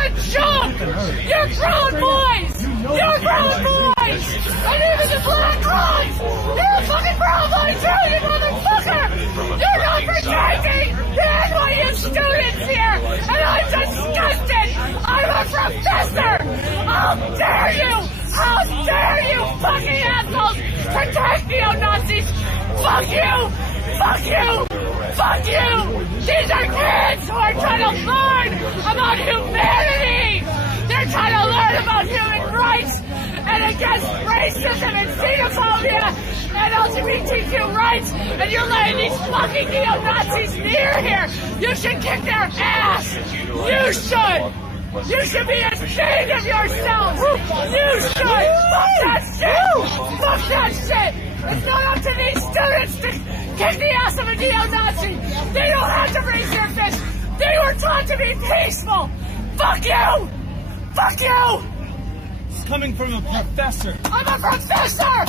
You're a joke! You're grown boys! You're grown boys! And even the black ones! You're a fucking grown boy too, you motherfucker! You're not protecting the NYU students here! And I'm disgusted! I'm a professor! How dare you! How dare you fucking assholes protect neo-Nazis! Fuck you! Fuck you! Fuck you! These are kids who are trying to learn about humanity! They're trying to learn about human rights and against racism and xenophobia and LGBTQ rights, and you're letting these fucking neo-Nazis near here! You should kick their ass! You should! You should be ashamed of yourselves! You should! Fuck that shit! Fuck that shit! It's not up to these students to kick the ass of a neo-Nazi! They don't have to raise their fist! They were taught to be peaceful! Fuck you! Fuck you! It's coming from a professor. I'm a professor!